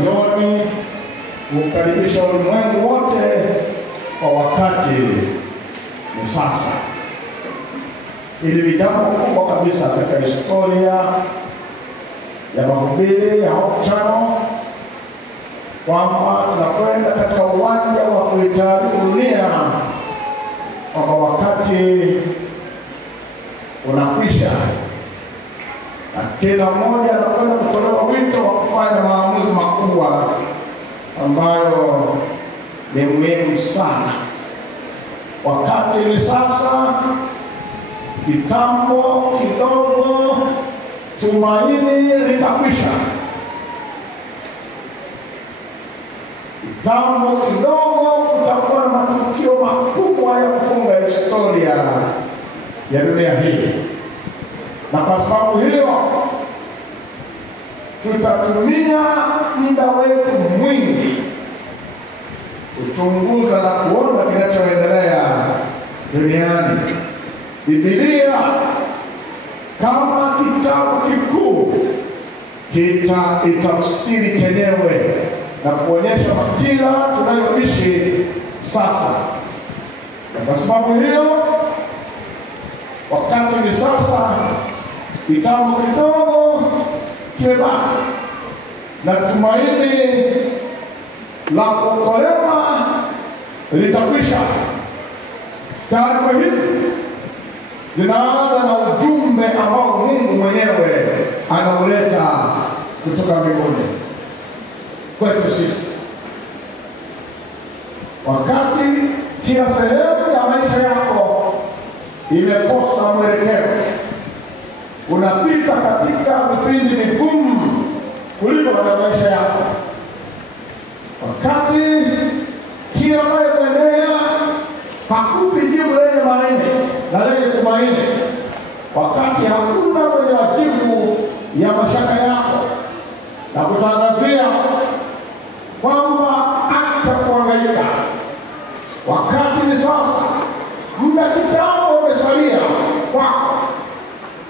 jioni kukaribisha ulimwengu wote kwa wakati ni sasa. Ili ni jambo kubwa kabisa katika historia ya mahubiri ya Hope Channel, kwamba tunakwenda katika uwanja wa kuitaarifu dunia kwamba wakati unakwisha, na kila mmoja anakwenda kutolewa wito wa kufanya maamuzi makubwa ambayo ni muhimu sana. Wakati ni sasa, kitambo kidogo tumaini litakwisha. Kitambo kidogo kutakuwa na matukio makubwa ya kufunga historia ya dunia hii. Na kwa sababu hiyo tutatumia muda wetu mwingi kuchunguza na kuona kinachoendelea duniani. Biblia kama kitabu kikuu itafsiri kenyewe na kuonyesha majira tunayoishi sasa. Na kwa sababu hiyo, wakati ni sasa, kitambo kidogo kimebaki, na tumaini la kuokolewa litakwisha. Taarifa hizi zinaanza na ujumbe ambao Mungu mwenyewe anauleta kutoka mbinguni kwetu sisi. Wakati kila sehemu ya maisha yako imekosa mwelekeo, unapita katika vipindi vigumu kuliko katika maisha yako, wakati kila unayoendea hakupi jibu lenye maana na lenye tumaini, wakati hakuna mwenye majibu ya mashaka yako, na kutangazia kwamba hata kuhangaika, wakati ni sasa. Muda kitambo umesalia kwako.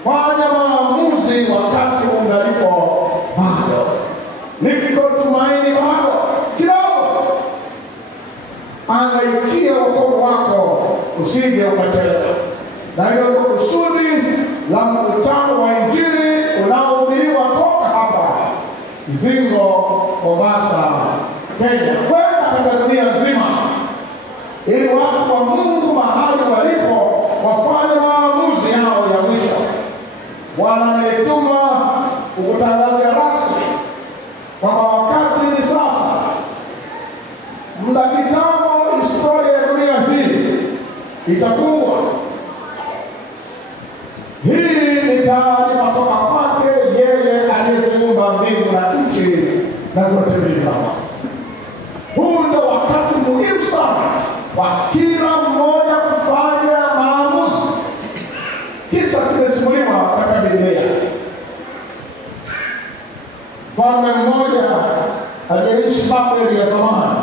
Fanya maamuzi wakati ungalipo bado. Niko tumaini bado kidogo. Angaikia wokovu wako usije ukachelewa. Na hilo ndio kusudi la mkutano wa Injili unaohubiriwa toka hapa Zingo, Mombasa, Kenya, kwenda katika dunia nzima, ili watu wa Mungu mahali walipo wafanye maamuzi yao ya mwisho. Bwana ametuma kukutangazia rasmi kwamba wakati ni sasa. Muda kitambo historia ya dunia hii itafungwa. Hii ni taarifa kutoka kwake yeye aliyeziumba mbingu na nchi na vyote vilivyomo. Huu ndio wakati muhimu sana wa kila mmoja kufanya maamuzi. Kisa kimesimuliwa katika Biblia. Mfalme mmoja aliyeishi Babeli ya zamani,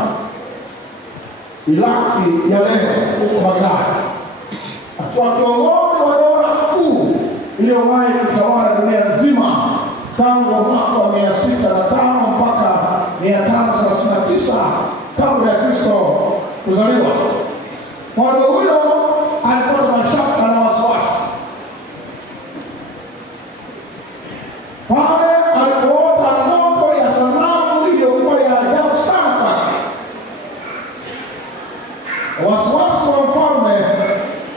Iraki ya leo, huko Baghdad, akiwa kiongozi wa dola kuu iliyowahi kutawala dunia nzima tangu mwaka wa 605 mpaka 539 kabla ya Kristo kuzaliwa. Mfalme huyo alikuwa na mashaka na wasiwasi. Pale alipoota ndoto ya sanamu iliyokuwa ya ajabu sana kwake. Wasiwasi wa mfalme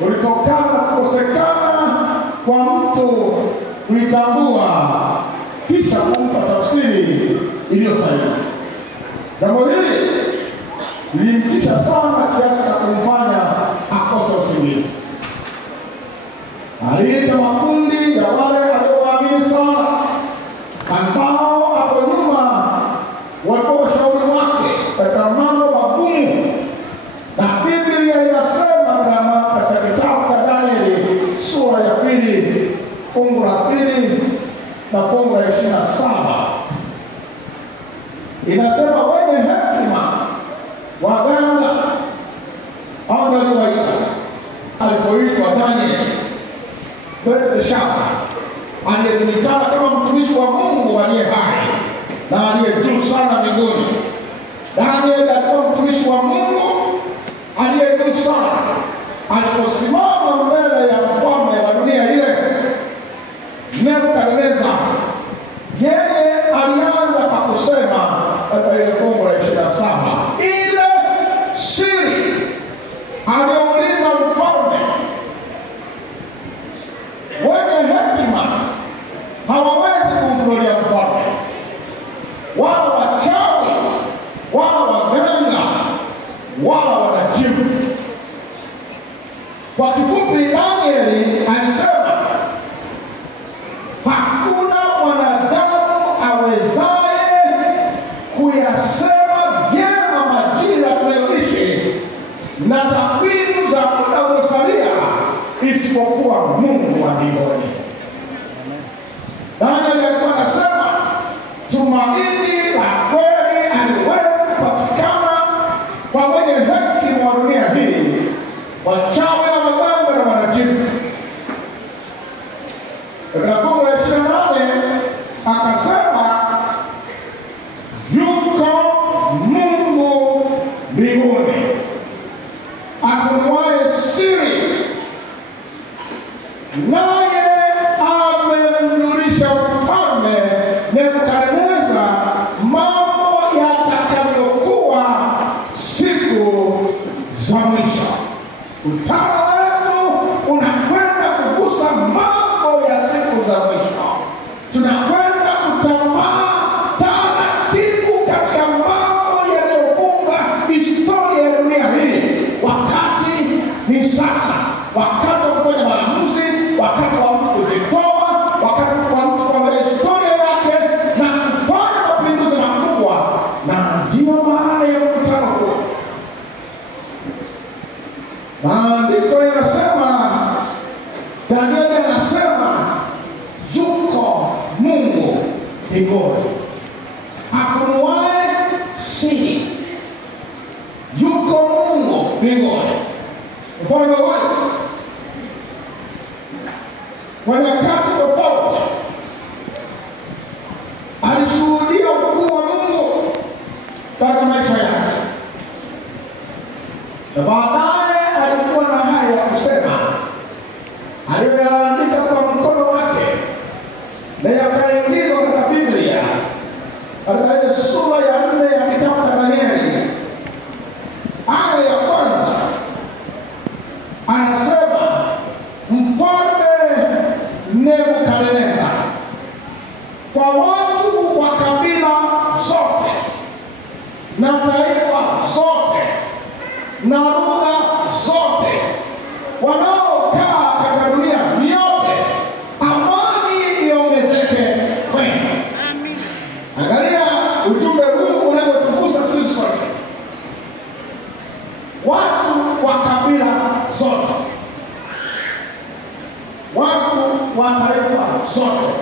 ulitokana kukosekana kwa mtu kuitambua kisha kumpa tafsiri iliyo sahihi. Jambo hili lilimtisha sana kiasi cha kumfanya akose usingizi. Aliita makundi ya wale walioamini sana, ambao hapo nyuma walikuwa washauri wake katika mambo magumu. Na Biblia inasema kama katika kitabu cha Danieli sura ya 2 fungu la 2 na fungu la 27, inasema wenye hekima waganga au waliwaita. Alipoitwa Danieli Belshaza, aliyejulikana kama mtumishi wa Mungu aliye hai na aliye juu sana mbinguni, Kwa kifupi, Danieli alisema hakuna mwanadamu awezaye kuyasema vyema majira tunayoishi na takwimu za muda uliosalia isipokuwa Mungu wa mbinguni. Danieli alikuwa anasema tumaini la kweli haliwezi kupatikana kwa wenye hekima wa dunia hii, wachawi na waganga na wanajimu. Katika fungu la 28 akasema yuko Mungu mbinguni afunuaye siri, naye amemjulisha mfalme Nebukadneza mambo yatakavyokuwa siku za mwisho. Mtaala wetu unakwenda kugusa mambo ya siku za mwisho. Tunakwenda kutambaa taratibu katika mambo yanayofunga historia ya dunia hii. Wakati ni sasa, wakati wa kufanya maamuzi, wakati wa mtu kujitoa, wakati wa mtu kuangalia historia yake na kufanya mapinduzi makubwa. Na ndio maana ya mkutano huu. Maandiko yanasema, Danieli anasema yuko Mungu mbinguni afunuaye siri. Yuko Mungu mbinguni. Mfalme huyu kwa nyakati tofauti alishuhudia ukuu wa Mungu katika maisha yake, na baadaye alikuwa na haya ya kusema aliyoyaandika kwa mkono wake na yakaingizwa katika Biblia. Katika ile sura ya 4 ya kitabu cha Danieli aya ya kwanza anasema Mfalme Nebukadneza kwa watu wa kabila zote na taifa zote na lugha zote wanaokaa katika dunia yote, amani iongezeke kwenu. Angalia ujumbe huu unavyotugusa sisi sote, watu wa kabila zote, watu wa taifa zote,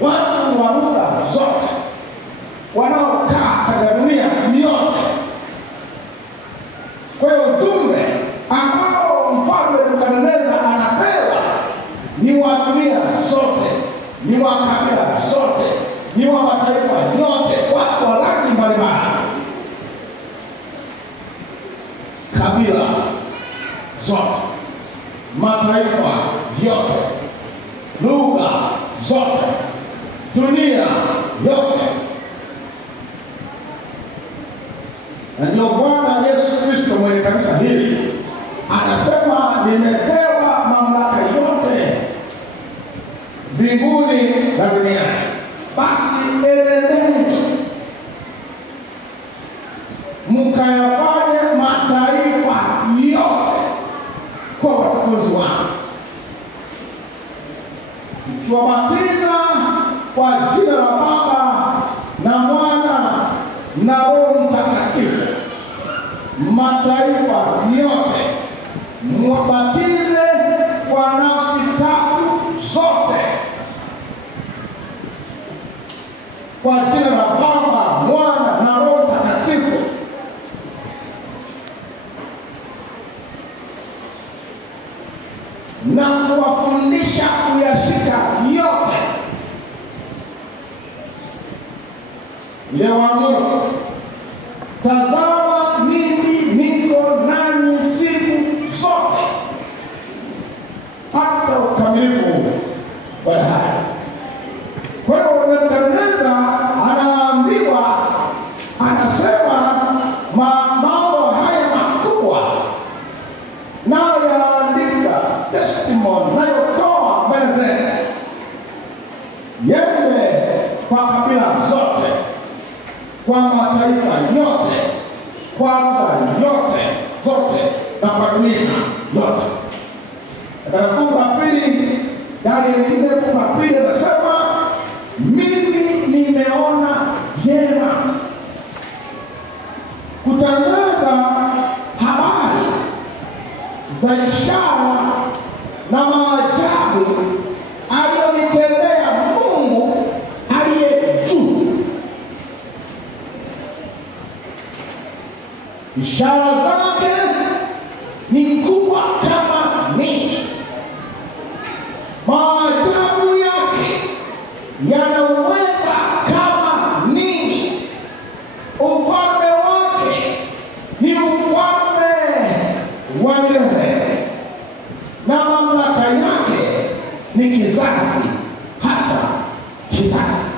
watu wa lugha zote wanaokaa katika dunia yote. Kwa hiyo ujumbe ambao Mfalme Nebukadneza anapewa ni wa dunia zote, ni wa kabila zote, ni wa mataifa yote, watu wa rangi mbalimbali, kabila zote, mataifa yote, lugha zote, dunia yote. Na ndio Bwana Yesu Kristo mwenye kanisa hili anasema nimepewa mamlaka yote mbinguni na duniani. Basi enendeni mkayafanye mataifa yote kwa wanafunzi wangu, mkiwabatiza kwa jina la Baba na Mwana na Roho Mtakatifu. Mataifa yote mwabatize kwa nafsi tatu zote, kwa jina la Baba, Mwana na Roho Mtakatifu. Na kuwafundisha kuyashika yote niliyowaamuru. Tazama mimi niko nanyi siku zote hata ukamilifu wa dahari. Kwa hiyo Nebukadneza anaambiwa, anasema mambo haya makubwa nayo yaandika testimony nayotoa mbele zenu, yende kwa kabila zote, kwa mataifa yote, kwa lugha yote zote na kwa dunia yote. Katika fungu la pili, ndani ya ile fungu la pili anasema mimi nimeona vyema kutangaza habari za ishara na maajabu aliyonitendea Mungu aliye juu. Ishara zake ni kubwa kama nini, maajabu yake yanaweza kama nini, ufalme wake ni ufalme wa milele, na mamlaka yake ni kizazi hata kizazi.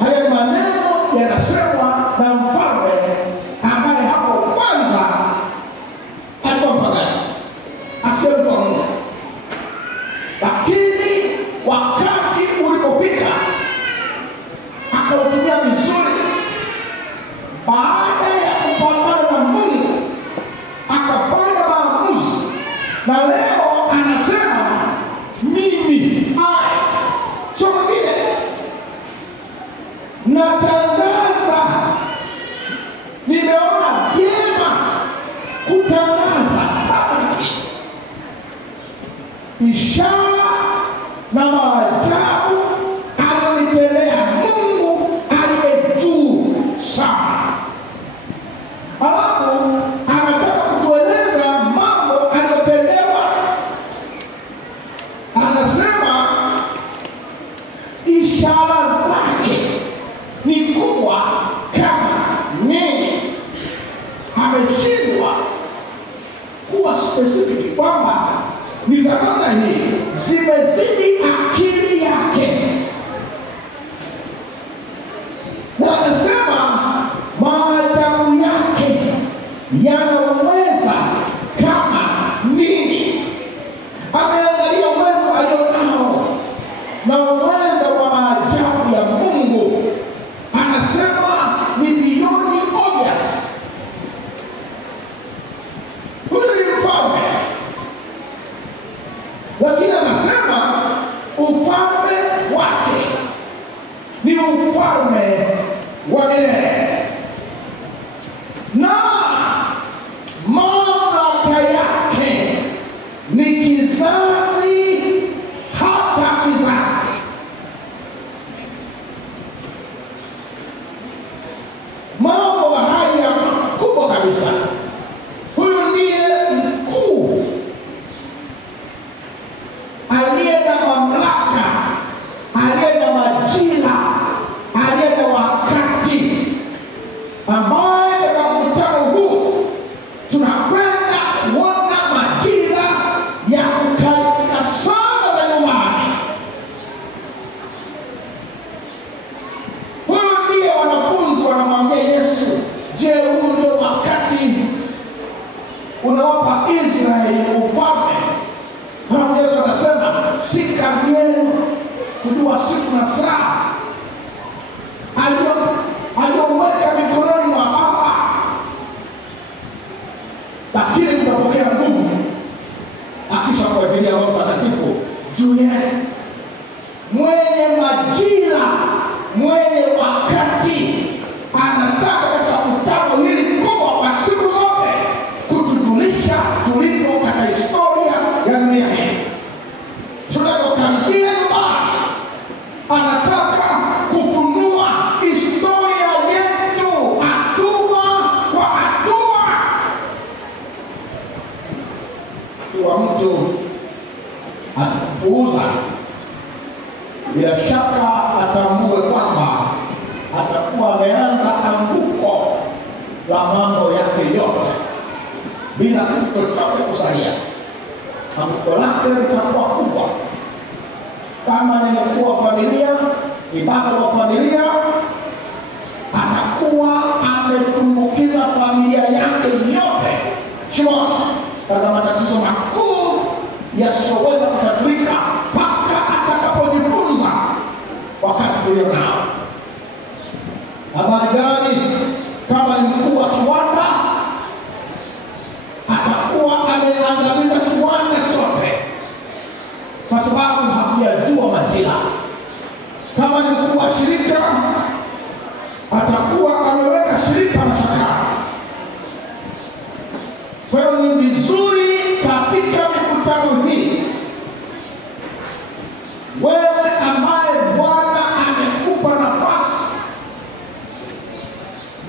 Haya maneno yanasemwa na mfalme ambaye hapo kwanza alikuwa mpagani, asiyemjua Mungu. Lakini wakati ulipofika akautumia vizuri. Baada ya kupambana na Mungu akafanya maamuzi, na leo anasema mimi sio mwingine, natangaza, nimeona vyema kutangaza habari, ishara na maajabu aliyonitendea Mungu aliye juu sana. Alafu anataka kutueleza mambo aliyotendewa. Anasema ishara zake ni kubwa kama nini. Ameshindwa kuwa specific kwamba ni za namna hii, zimezidi akili yake. Na anasema maajabu yake yanaweza kama nini. Ameangalia uwezo alionao na uwezo wa maajabu ya Mungu. Anasema ni beyond obvious. Huyu ni mfalme, lakini anasema ufalme wake ni ufalme wa milele, na mamlaka yake ni kizazi hata kizazi. Mambo haya kubwa kabisa. Huyu ndiye mkuu aliye na mamlaka, aliye na majira, aliye na wakati, ambaye katika mkutano huu tunakwenda kuona majira ya kukaribia sana na nyumbani. Huyu ndiye wanafunzi wanamwambia Yesu, je, huu ndio wakati unawapa Israeli ufalme? Halafu Yesu anasema si kazi yenu kujua siku na saa aliyoweka mikononi mwa Baba, lakini mtapokea nguvu akisha kuajilia Roho Mtakatifu juu yenu. Mwenye majira, mwenye wakati anataka katika kutano hili kubwa kwa siku zote kutujulisha tulipo katika historia ya dunia hii. Tunapokaribia nyumbani, anataka kufunua historia yetu hatua kwa hatua. Kwa mtu atapuuza, bila shaka atambue kwamba atakuwa ameanza anguko la mambo yake yote bila kitu chochote kusalia. Anguko lake litakuwa kubwa. Kama nimekuwa familia, ni baba wa familia, atakuwa ametumbukiza familia yake yote katika matatizo makuu yasiyoweza kutatulika mpaka atakapojifunza wakati tulio nao. Habari gani? Kama ni mkuu wa kiwanda, atakuwa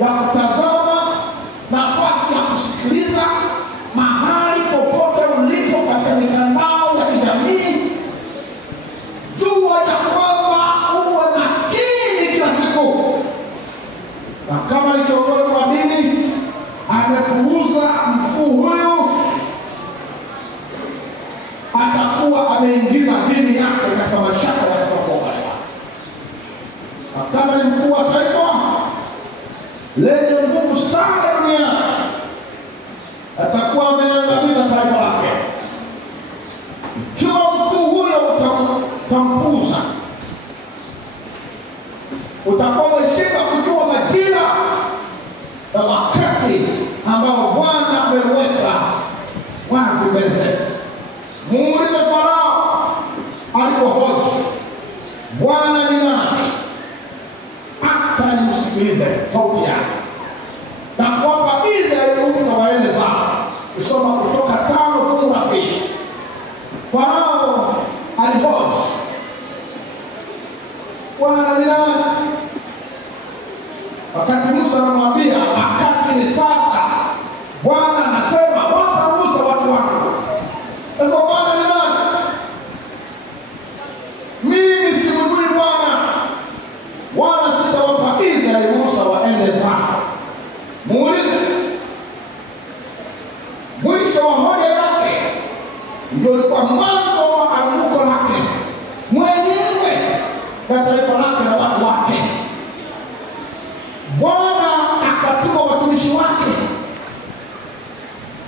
ya kutazama, nafasi ya kusikiliza mahali popote ulipo katika mitandao ya kijamii. Jua ya kwamba uwe makini kila siku, na kama ni kiongozi wa dini amepuuza mkuu huyu, atakuwa ameingiza dini yake katika mashaka ya kutoka. Na kama ni mkuu wa taifa lenye nguvu sana duniani, atakuwa ameangamiza taifa lake. Ikiwa mkuu huyo utampuuza, utakuwa umeshika kujua majira na wakati ambao Bwana ameweka wazi mbele zetu. Muulize Farao alipohoji, Bwana ni nani? Hata nimsikilize sauti yake. Na kwamba Israeli uliza waende zao. Kusoma Kutoka 5 fungu la 2. Farao alihoji, Bwana ni nani? Wakati Musa anamwambia wakati ni sasa, Bwana anasema wataruhusa watu wangu. Sasa Bwana ni nani? Mimi simjui Bwana, wala sitawapa Israeli ruhusa waende zao. Muulize. Mwisho wa hoja yake ndio ulikuwa mwanzo wa anguko lake mwenyewe na taifa lake na watu wake. Bwana akatuma watumishi wake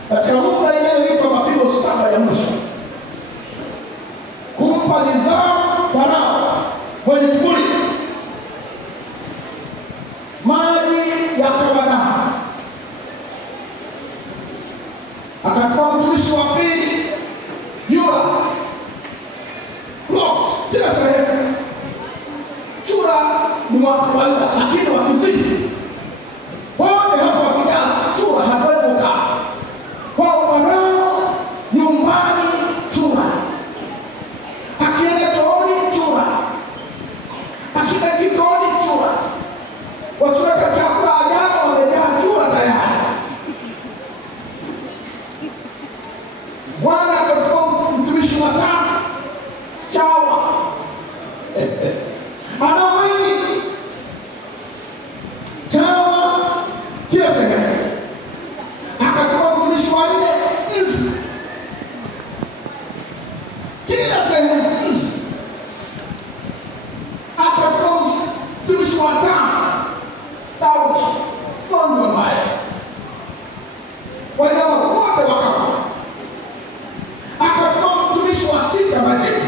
katika lugha inayoitwa mapigo 7 ya mwisho kumpa nidhamu Farao mwenye kiburi. Maji yakawa damu. Akatuma mtumishi wa pili, Yura, Lot, kila sehemu. Chura ni wa kawaida, lakini wakizidi wote hapo wakijaza chura hawezi kukaa. Kwa Farao nyumbani chura, akienda chooni chura, akienda jikoni chura, wakiweka chakula ajana wamejaa chura tayari. Bwana akatuma mtumishi wa 3, chawa. Ana wengi chawa kila sehemu. Akatuma mtumishi wa 4, nzi kila sehemu, nzi. Akatuma mtumishi wa 5, tauni, gonjwa mbaya. Wanyama wote wakafa. Akatuma mtumishi wa 6, majibu.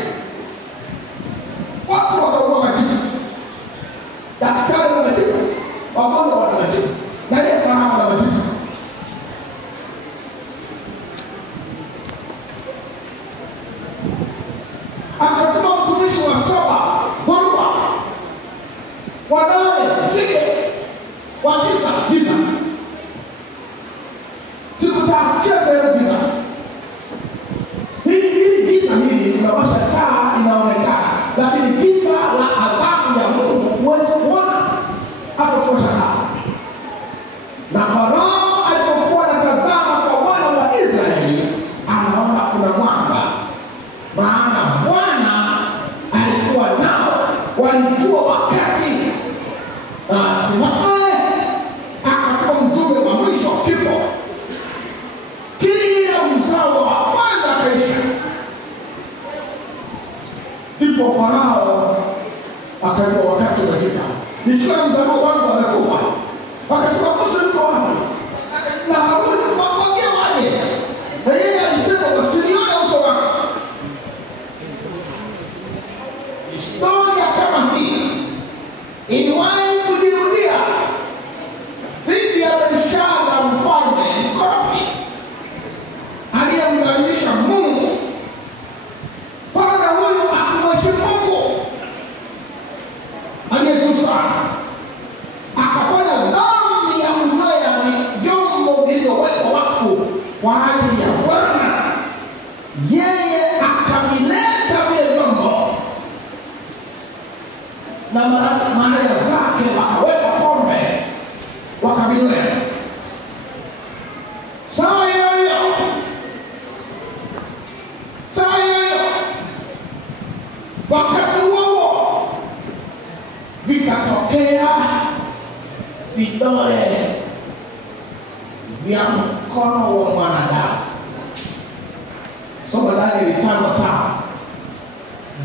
Watu wakaua majibu. Daktari wana majibu, wagonjwa wana majibu, na yeye Farao wana majibu. Akatuma mtumishi wa 7, dhoruba, wa 8, nzige, wa 9, giza. Siku 3 kila sehemu giza. Hili giza hili linawasha taa inaonekana, lakini giza la adhabu ya Mungu huwezi kuona hapo kwa shaka. Na Farao alipokuwa anatazama kwa wana wa Israeli, anaona kuna mwanga. Maana Bwana alikuwa nao, walijua wakati. Na hatimaye akatoa mjumbe wa mwisho, kifo. Kila mzao wa kwanza akaisha. Ndipo Farao akajua wakati umefika. Ikiwa mzao wangu amekufa, akasema Musa yuko wapi? Na Haruni wakwambia waje. Na yeye alisema wasinione uso wako. Historia kama hii iliwahi kujirudia. Bibi ya Belshaza mfalme mkorofi aliyemdhalilisha Mungu. Bwana huyu akumheshimu Mungu aliyetusa, akafanya dhambi ya kunywea vyombo vilivyowekwa wakfu wakinywea. Saa hiyo wakati huo vikatokea vidole vya mkono wa mwanadamu. Soma Danieli 5:5.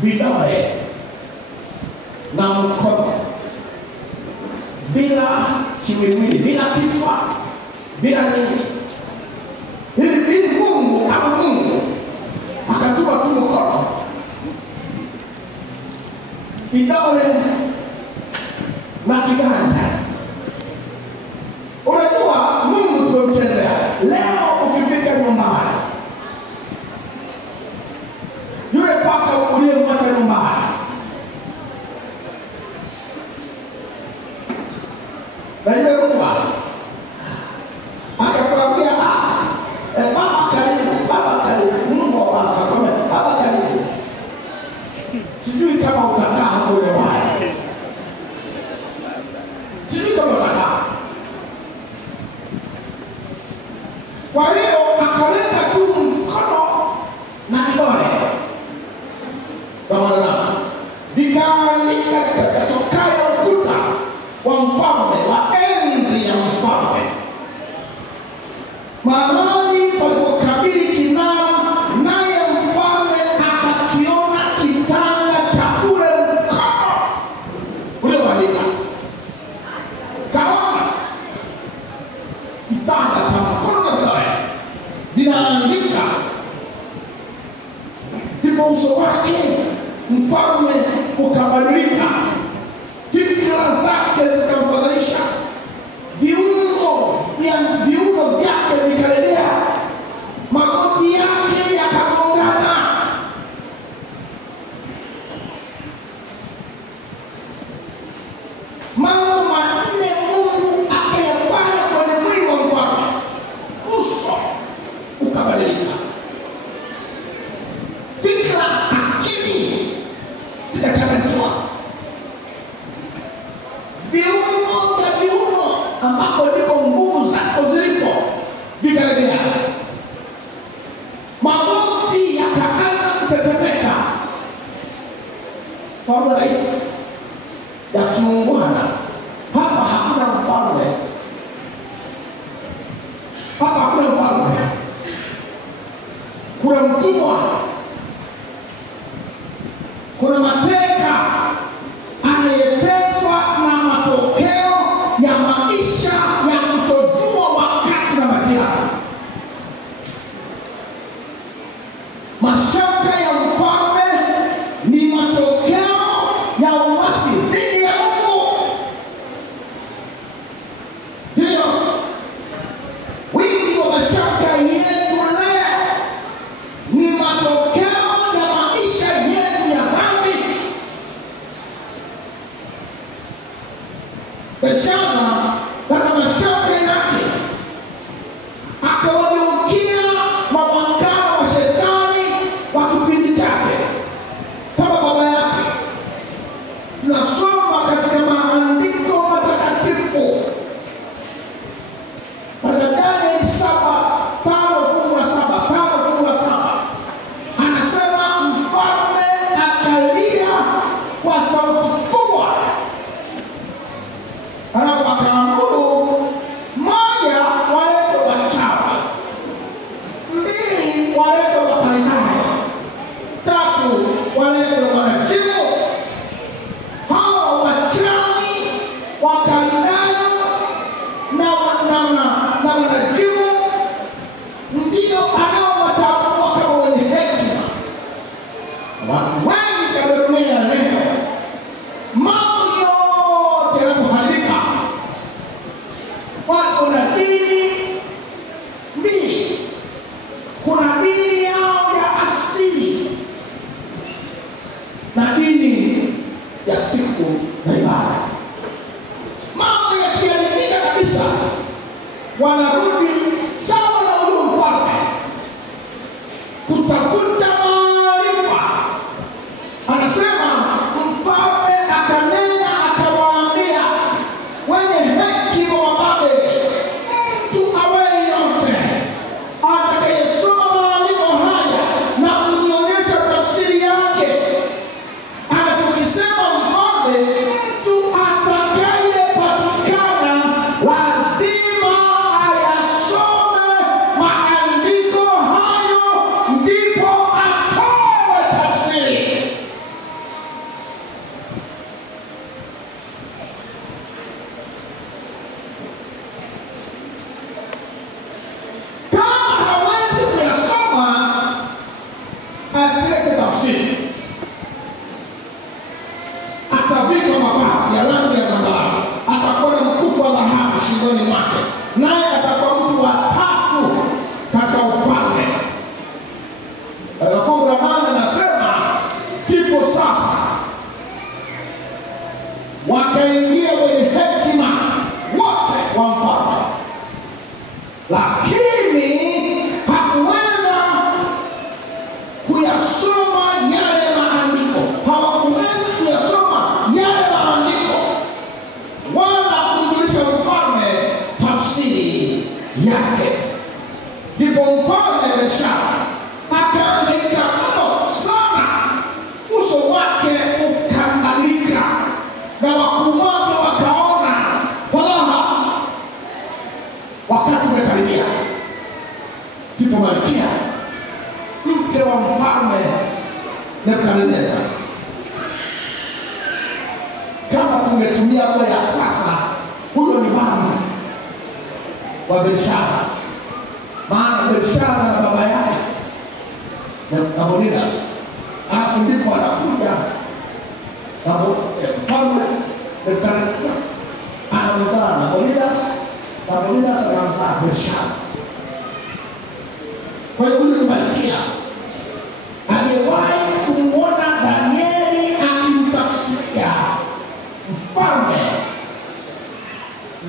Vidole na mkono bila kiwiliwili, bila kichwa, bila nini. Hivi Mungu akatuma tu mkono, vidole na kiganja. Unajua Mungu tumemchezea. Leo ukifika nyumbani, yule paka uliyemwacha nyumbani na yule mbwa akakwambia baba karibu, mbwa akakwambia baba karibu, sijui kama utakaa hapo nyumbani, sijui kama utakaa. Kwa hiyo akaleta tu mkono na vidole pamoja, vikaandika katika ukuta wa mfalme, wa enzi ya mfalme, mahali palipokabili kinara, naye mfalme akakiona kitanga cha ule mkono ulioandika. Kaona kitanga cha mkono na vidole vinaandika. Ndipo uso wake mfalme ukabadilika, fikra zake zikamfadhaisha, viungo vyake vikalegea, magoti yake yakagongana. Mambo manne Mungu akayafanya kwenye mwili wa mfalme. Uso ukabadilika, fikra, akili zikachanganyikiwa, viungo ambapo ndipo nguvu zako zilipo vikalegea, magoti yakaanza kutetemeka. Kwa rais ya kiungwana, hapa hakuna mfalme, kuna mtumwa, kuna mateka anayeteswa na matokeo ya maisha ya kutojua wakati na majira. Mashaka ya mfalme ni matokeo ya uasi dhidi ya Mungu. Ndio wingi wa mashaka yetu leo ni matokeo ya maisha yetu ya dhambi. Beshana na mashaka yake akawageukia mawakala wa shetani wa kipindi chake kama baba yake. Tunasoma katika maandiko matakatifu Danieli 7:5 anasema mfalme akalia kwa sauti kubwa, alafu akaamuru, moja, walete wachawi; mbili, walete Wakaldayo; tatu, walete wanajimu. Hawa wachawi, Wakaldayo na wanajimu ndio anaowatambua kama wenye hekima. Watu wengi katika dunia leo, mambo yote yanapoharibika, watu wana dini mbili. Kuna dini yao ya asili na dini ya siku na ibada. Mambo yakiharibika kabisa, wanarudi sawa na ule mfalme kutafuta maarifa. Anasema mfalme akanena akawaambia wenye hekima wa Babeli, yake. Ndipo mfalme Belshaza akahangaika mno sana, uso wake ukabadilika, na wakuu wake wakaona faraha. Wakati umekaribia, ndipo Malkia mke wa mfalme Nebukadneza, kama tungetumia lugha ya sasa, huyo ni mama wa Belshaza, maana Belshaza na baba yake Nabonidus, alafu ndipo anakuja mfalme Nebukadneza anamzaa Nabonidus anamzaa Belshaza. Kwa hiyo huyu ni Malkia aliyewahi kumwona Danieli akimtafsiria mfalme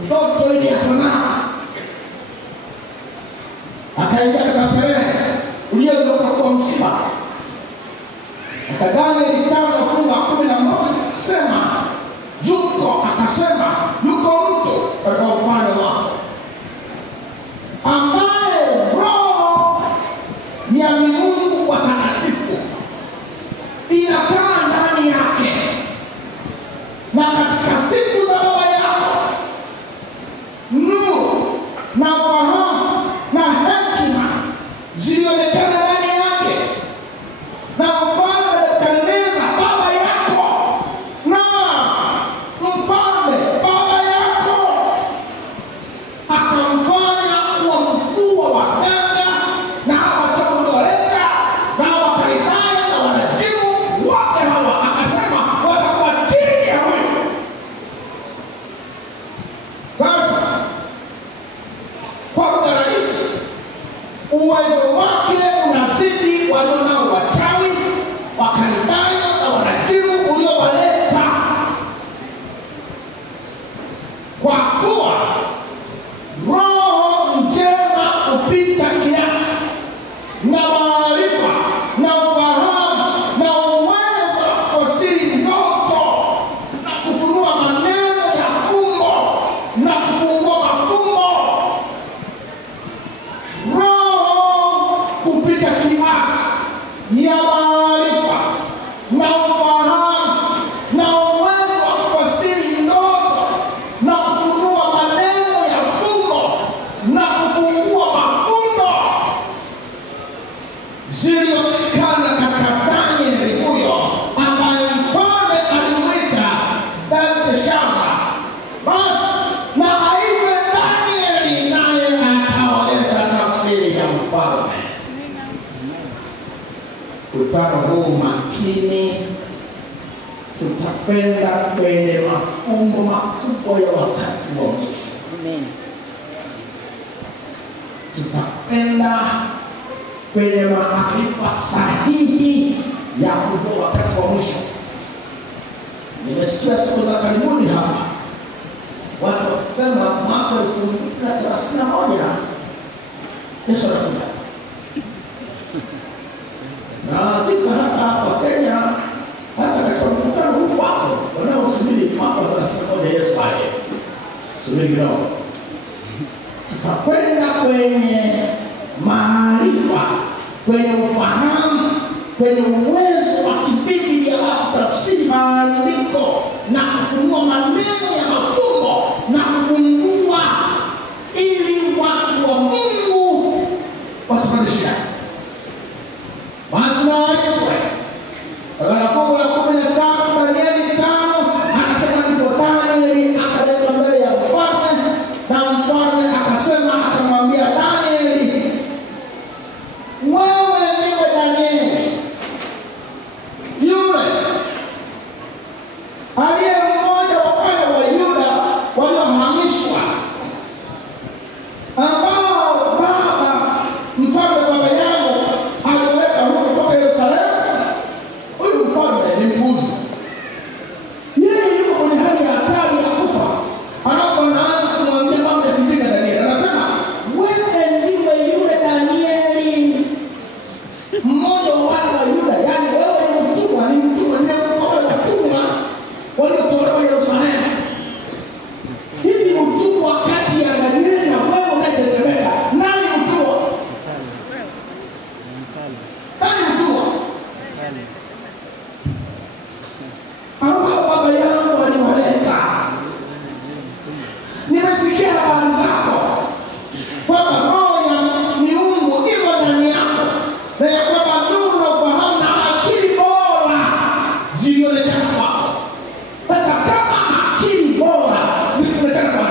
ndoto ile ya sanaa. Akaingia katika sherehe uliotoka kwa msiba, Danieli 5:11 sema yuko, akasema yuko mtu katika ufalme wako ambaye roho ya miungu watakatifu inakaa ndani yake, na katika siku za baba yako nuru na fahamu na hekima zilionekana ndani yake, na mfalme Nebukadneza baba yako na mfalme baba yako akamfanya kuwa mkuu wa waganga na wataondoleka na Wakaldayo na wanajimu wote hawa, akasema watakuwa chini ya huyu. Sasa kwa lugha rahisi, uwezo wake unazidi walionao wachawi, Wakaldayo na wanajimu uliowaleta, kwa kuwa roho njema kupita kiasi na maarifa na ufahamu na uwezo wa kufasiri ndoto na kufunua maneno ya fumbo na kufungua mafumbo, roho kupita kiasi ya maarifa na ufahamu na uwezo wa kufasiri ndoto na kufunua maneno ya fumbo na kufungua mafumbo zilionekana katika Danieli huyo ambaye mfalme alimwita Belteshaza. Basi na aiwe Danieli, naye akaoleza tafsiri ya mfalme. Mkutano huu makini, tutapenda kwenye mafumbo makubwa ya wakati wa mwisho. Amen. Tutapenda kwenye maarifa sahihi ya kujua wakati wa mwisho. Nimesikia siku za karibuni hapa watu wakisema mwaka 2031 Yesu anakuja. Na hakika hapa Kenya, hata katika mkutano huu wako wanaosubiri mwaka 31 Yesu aje. Subiri kidogo. Tutakwenda kwenye maarifa, kwenye ufahamu, kwenye uwezo wa kibiblia wa kutafsiri maandiko na kufunua maneno ya mafumbo na kufungua, ili watu wa Mungu wasipate shida. Basi na aitwe katika fungu la 15 Danieli 5 anasema ndipo Danieli akaletwa mbele ya mfalme, na mfalme akasema, akamwambia Danieli, wewe ndiwe Danieli yule aliye mmoja wa wana wa Yuda waliohamishwa, ambao baba mfalme baba yangu aliweka huko kutoka Yerusalemu. Huyu mfalme ni mbuzi, yeye yuko kwenye hali ya hatari ya kufa, alafu anaanza kumwambia mambo ya kijinga Danieli. Anasema wewe ndiwe yule Danieli mmoja wa wana wa Yuda, yani wewe ni mtumwa, ni mtumwa, ni watumwa waliotolewa Yerusalemu. Hivi ni utumwa kati ya Danieli na wewe unayetetemeka.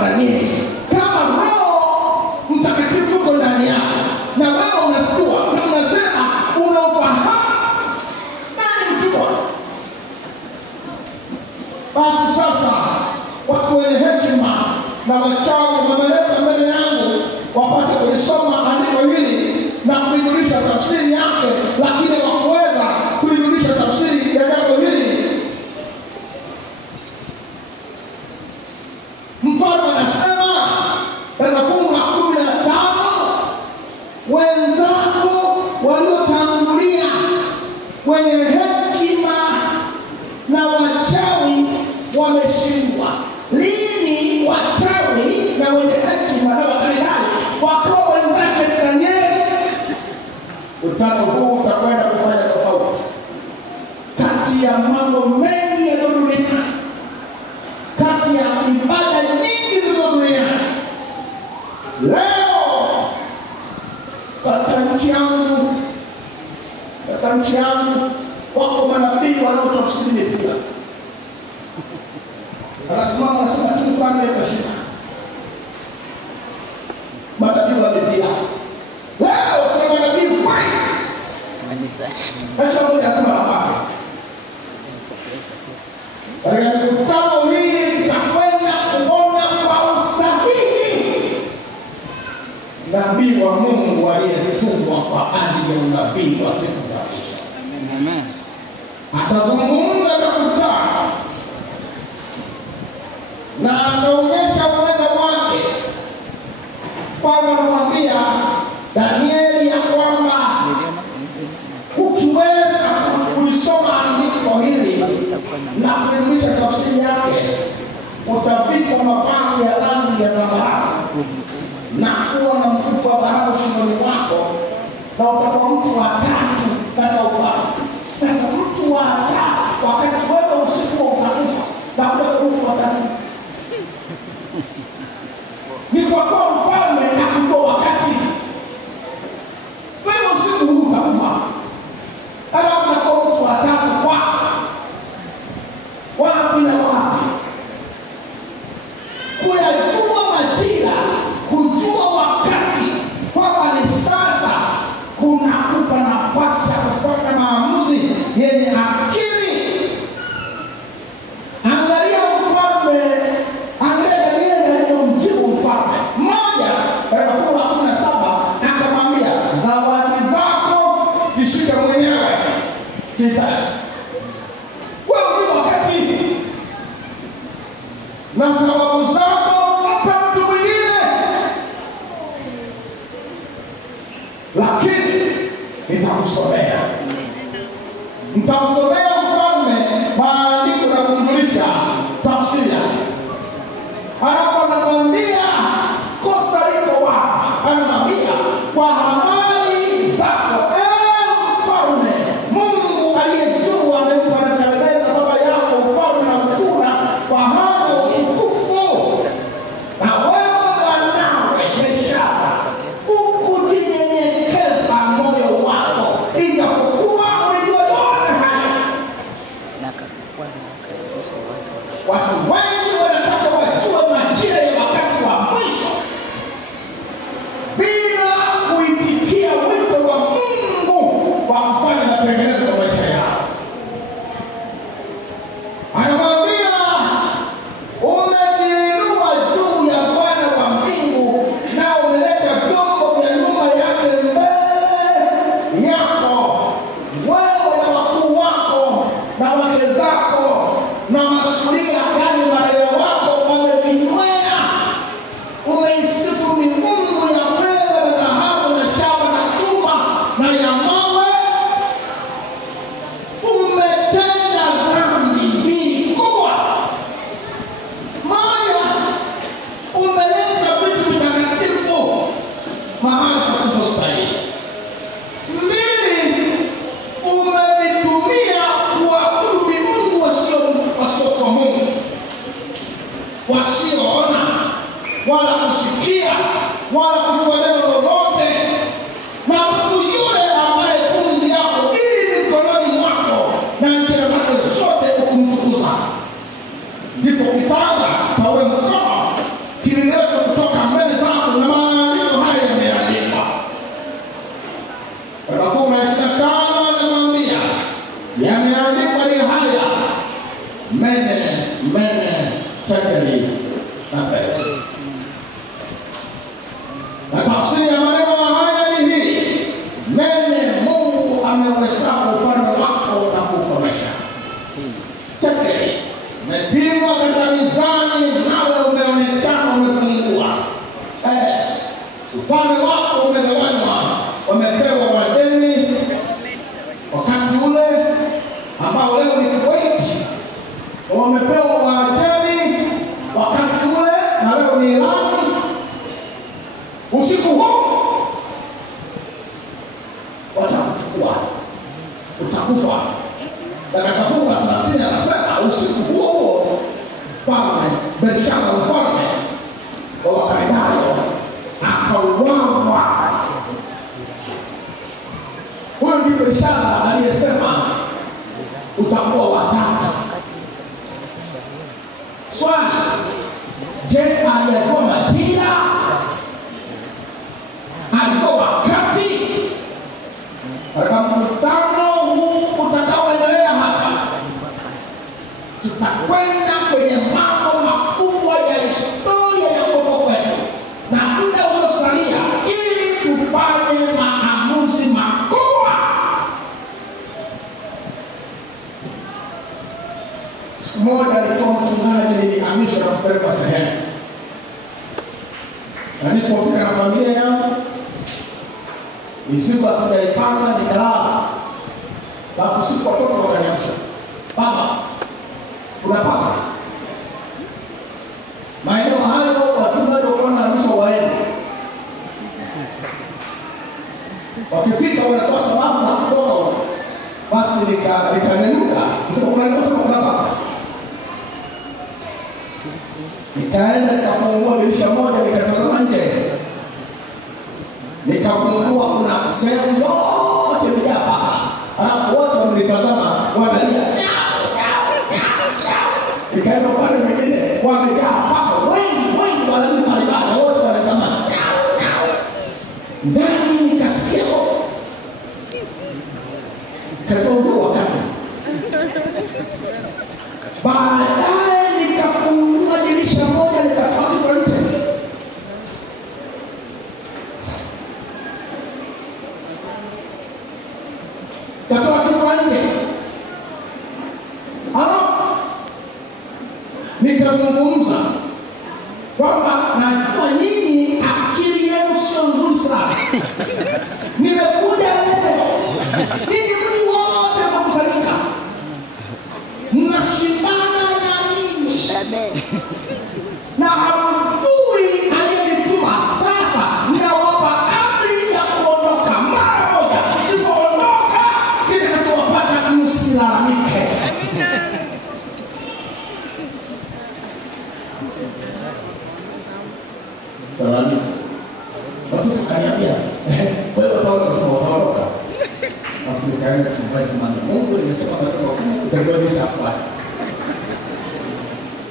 Danieli. Kama Roho Mtakatifu uko ndani yako na wewe unasikia na unasema unafahamu nani mtumwa, basi sasa watu wenye hekima na wachawi wameleta mbele yangu wapate kulisoma andiko hili na kuijulisha tafsiri yake, lakini hawakuweza kuijulisha tafsiri ya jambo hili. Mfalme anasema katika fungu la 15, wenzako waliotangulia wenye hekima na wachawi wameshindwa. Lini wachawi na wenye hekima na wakalidai wakawa wenzake Danieli? Utano huu utakwenda kufanya tofauti kati ya mambo mengi ya dunia, kati ya ibada nyingi za dunia. Leo katika nchi yangu wako manabii wanaotafsiri Biblia. Anasimama anasema tu mfano ya kashika manabii wa Biblia. Leo tuna manabii wengi. Sasa mmoja anasema hapa katika mkutano hii tutakwenda kuona kwa usahihi nabii wa Mungu aliyetumwa kwa ajili ya unabii wa siku za mwisho. Amen. Atazungumza na kutana na ataonyesha uwezo wake. Paulo anamwambia Danieli ya kwamba ukiweza kulisoma andiko hili na kuijulisha tafsiri yake, utavikwa mavazi ya rangi ya zambarau na kuwa na mkufu wa dhahabu shingoni mwako, na utakuwa mtu wa tatu katika ufalme. Sasa mtu wa tatu, wakati wewe usiku utakufa na kuwa mtu wa tatu, ni kwa kuwa mfalme na kuwa wakati wewe usiku huu utakufa, alafu na kuwa mtu wa tatu kwa wapi na wapi. Kuyajua majira, kujua wakati, kwamba ni sasa, kunakupa nafasi ya kufanya maamuzi yenye akili. Angalia mfalme, angalia Danieli alipomjibu mfalme. Mmoja katika fungu la 17 akamwambia, zawadi zako nishike mwenyewe, sitaki. Wewe ni wakati na sababu zako mpe mtu mwingine, lakini nitakusomea mfalme maandiko na kumjulisha tafsiri. Alafu anamwambia kosa liko wapi? Anamwambia kwa habari zako mfalme, Mungu aliyejua amempa Nebukadneza baba yako ufalme na ukuu kwa hana utukufu, na wewe mwanawe Belshaza ukujinyenyekeza moyo wako, ijapokuwa ulijua yote haya. Watu wengi wanataka wajue majira ya wakati wa mwisho bila kuitikia wito wa Mungu wa kufanya matengenezo kwa maisha yao. Anamwambia, umejiinua juu ya Bwana wa mbingu na umeleta vyombo vya nyumba yake mbele yako, wewe na wakuu wako na wake zako na masuria, yani raia wako wamevinywea. Umeisifu miungu ya fedha na dhahabu na shaba na chuma na ya mawe. Umetenda dhambi mbili kubwa. Moja, umeleta vitu vitakatifu mahali pasipostahili. Mbili, umevitumia kuabudu miungu wasiokuwa Mungu, wasioona wala kusikia wala kujua neno lolote, na mtu yule ambaye pumzi yako ili mikononi mwako na njia zake zote ukumtukuza. Ndipo kitanga cha ule mkono kwenye ilani, usiku huo watakuchukua, utakufa. Na katika fungu la 30 anasema usiku huo mfalme Belshaza mfalme wa Wakaldayo akauawa. Huyo ndiye Belshaza aliyesema utakuwa watatu. Swali, je, aliyekuwa majira? Alikuwa wakati? Katika mkutano huu utakaoendelea hapa, tutakwenda kwenye mambo makubwa ya historia ya wokovu wetu na muda uliosalia ili tufanye maamuzi makubwa. Siku moja nilikuwa mchungaji, nilihamishwa na kupelekwa sehemu. Na nilipofika na familia yangu, mizigo hatujaipanga, nikalala. Alafu siku watoto wakaniamsha, baba, kuna paka. Maeneo hayo wachungaji walikuwa wanaamsha waende. Wakifika wanatoa sababu za kutoka. Basi nikanenuka, nisema kuna paka. Nikaenda nikafungua dirisha moja, nikatazama nje. Nikagundua kuna sehemu yote imejaa paka. Alafu wote wanitazama wanalia. Nikaenda pale mwingine wamejaa paka wengi wanali pale wote wanatazama. Ndani nikasikia hofu. Katika wakati baadaye nikafungua dirisha moja, nikatoka kwa nje. Nikazungumza kwamba najua nyinyi akili yenu sio nzuri sana. Nimekuja leo, ninyi mli wote mkusanyika, mnashindana na mimi. Amen. Na hamjui aliyenituma. Sasa ninawapa amri ya kuondoka mara moja. Msipoondoka nitakachowapata msilalamike. Tawani. Watu kaniambia, wewe utaondoka, utaondoka. Afu nikaenda chumbani kumwambia Mungu, nimesema maneno ndio nisafari.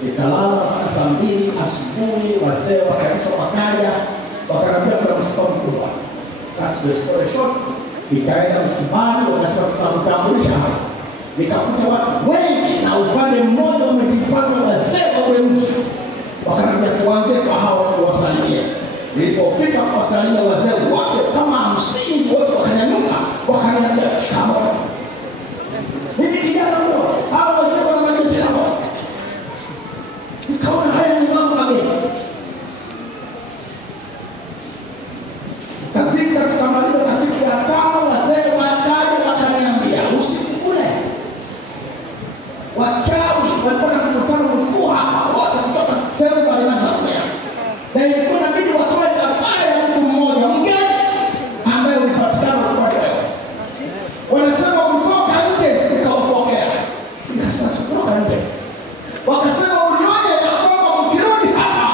Nikalala mpaka saa 2 asubuhi, wazee wa kanisa wakaja, wakaniambia kuna msiba mkubwa. Cut the story short, nikaenda msibani, wakasema tutakutambulisha hapa. Nikakuta watu wengi na upande mmoja umejipanga wazee wa weusi. Wakaniambia tuanze kwa hao kuwasalimia. Nilipofika kuwasalimia wazee wote kama 50 wote wakanyanyuka, wakaniambia shikamoo. Mimi kijana huyo, hao wazee wananiambia shikamoo. Nikaona haya ni mambo mageni. Kazika tukamaliza na siku ya 5 wazee wakaja wakaniambia usiku ule wachawi walikuwa na mkutano mkuu hapa, wote kutoka sehemu mbalimbali za dunia. Na ilikuwa inabidi watoe kafara ya mtu mmoja mgeni ambaye ulipatikana kwa leo. Wanasema ulitoka nje ukawapokea. Nikasema sikutoka nje. Wakasema ulioje ya kwamba mkirudi hapa.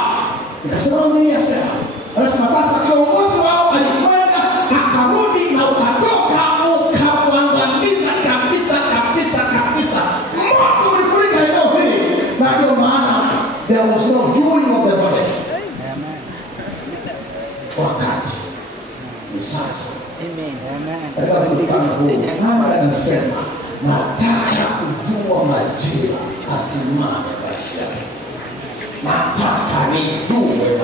Nikasema niliyasema. Wanasema sasa kiongozi wao alikwenda akarudi na ukatoka ukamwangamiza kabisa. Moto ulifurika eneo hili. Na ndio maana there was no healing of the body. Wakati ni sasa. Amen. Mama anasema nataka kujua majira, asimame basi. Nataka nijue